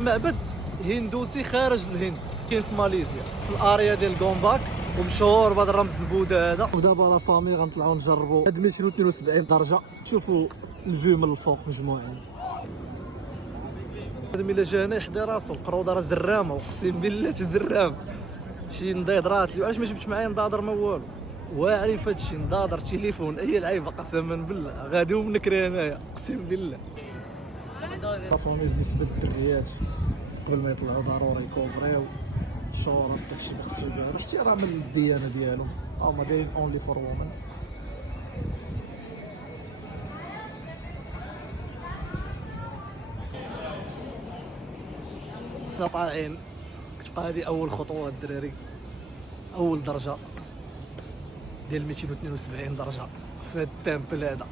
معبد هندوسي خارج الهند، كاين في ماليزيا في الاريا ديال غومباك، ومشهور بهذا الرمز البوذا هذا. ودابا لا فامي غنطلعوا نجربوا هاد 272 درجه، شوفوا الفيو من الفوق مجموعين. هذا ملي جا هنا يحضي راسو، القروده راه زرامه، اقسم بالله تزرام. شي نضيضرات لي، علاش ما جبتش معايا نضاضر ما والو، واعرين في هادشي، نضاضر تليفون اي لعيبه، قسما بالله غادي ونكري هنايا اقسم بالله. فامي بالنسبه للدريات قبل ما يطلعوا ضروري يكوفريو الشورت داكشي اللي خصو يدير احتراما للديانه ديالهم، هما دايرين اونلي فور وومن. حنا طالعين، كتبقى هذه اول خطوه الدراري، اول درجه ديال 272 درجه في هاد التامبل هذا.